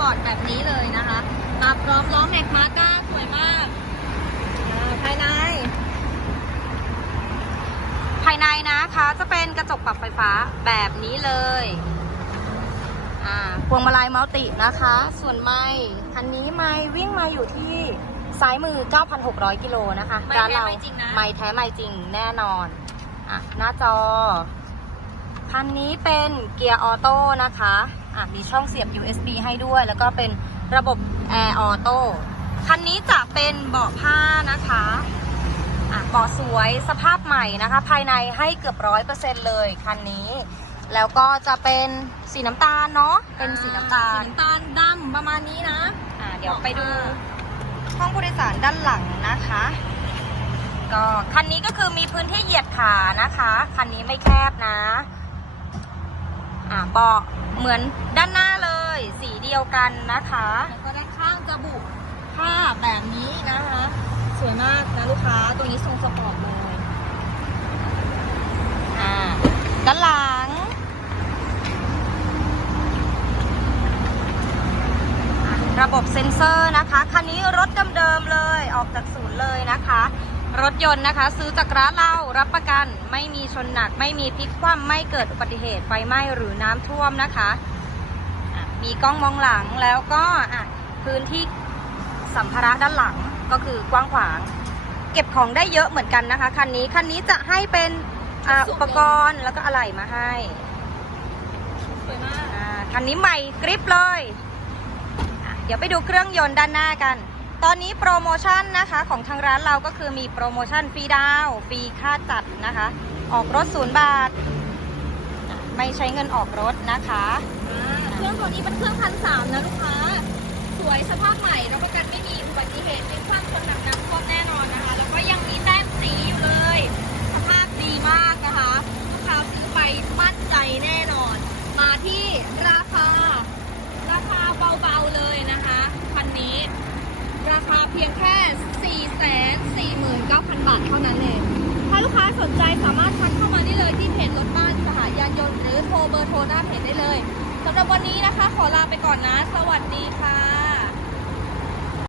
ปอร์ตแบบนี้เลยนะคะ มาพร้อมล้อแม็กมาก้าสวยมากอ่าภายใน ภายในนะคะ จะเป็นกระจกปรับไฟฟ้าแบบนี้เลยอ่าพวงมาลัยมัลตินะคะ ส่วนไม่คันนี้ไม่วิ่งมาอยู่ที่ซ้ายมือ 9,600 กิโลนะคะไม่ร้านแท้เราไม่จริงนะไม่แท้ไม่จริงแน่นอน อะ หน้าจอ คันนี้เป็นเกียร์ออโต้นะคะอะมีช่องเสียบ USB ให้ด้วย แล้วก็เป็นระบบแอร์ออโต้คันนี้จะเป็นเบาะผ้านะคะอะเบาะสวยสภาพใหม่นะคะ ภายในให้เกือบร้อยเปอร์เซ็นต์เลยคันนี้ แล้วก็จะเป็นสีน้ำตาลเนาะเป็นสีน้ำตาสีลน้ำตาลดำประมาณนี้นะอะเดี๋ยวไปดูห้องผู้โดยสารด้านหลังนะคะก็คันนี้ก็คือมีพื้นที่เหยียดขานะคะ คันนี้ไม่แคบนะ อ่าเบาะเหมือนด้านหน้าเลย สีเดียวกันนะคะแล้วก็ด้านข้างจะบุผ้าแบบนี้นะคะ สวยมากนะลูกค้าตัวนี้ทรงสปอร์ตเลยอ่าด้านหลังระบบเซ็นเซอร์นะคะ คันนี้รถเดิมๆเลยออกจากศูนย์เลยนะคะ รถยนต์นะคะ ซื้อจากร้านเรารับประกันไม่มีชนหนัก ไม่มีพลิกคว่ำไม่เกิดอุบัติเหตุไฟไหม้หรือน้ำท่วมนะคะอะมีกล้องมองหลังแล้วก็อะพื้นที่สัมภาระด้านหลังก็คือกว้างขวาง เก็บของได้เยอะเหมือนกันนะคะคันนี้คันนี้จะให้เป็นอะอุปกรณ์แล้วก็อะไหล่มาให้สวยมากอ่าคันนี้ใหม่กริปเลยอะเดี๋ยวไปดูเครื่องยนต์ด้านหน้ากัน ตอนนี้โปรโมชั่นนะคะของทางร้านเราก็คือมีโปรโมชั่นฟรีดาวน์ฟรีค่าจัดนะคะ ออกรถศูนย์บาท ไม่ใช้เงินออกรถนะคะ เครื่องตัวนี้เป็นเครื่องพันสามนะลูกค้า สวยสภาพใหม่รับประกันไม่มีอุบัติเหตุไม่ความคนหนักน้ำท่วมแน่นอนนะคะ แล้วก็ยังมีแต้มสีอยู่เลย สภาพดีมากนะคะ ลูกค้าซื้อไปมั่นใจแน่นอน มาที่ราคา ราคาเบาๆเลยนะคะคันนี้ เพียงแค่ 449,000 บาทเท่านั้นเองถ้าลูกค้าสนใจสามารถทักเข้ามาได้เลยที่เพจรถบ้านสหยานยนต์หรือโทรเบอร์โทรหน้าเพจได้เลยสำหรับวันนี้นะคะ ขอลาไปก่อนนะ สวัสดีค่ะ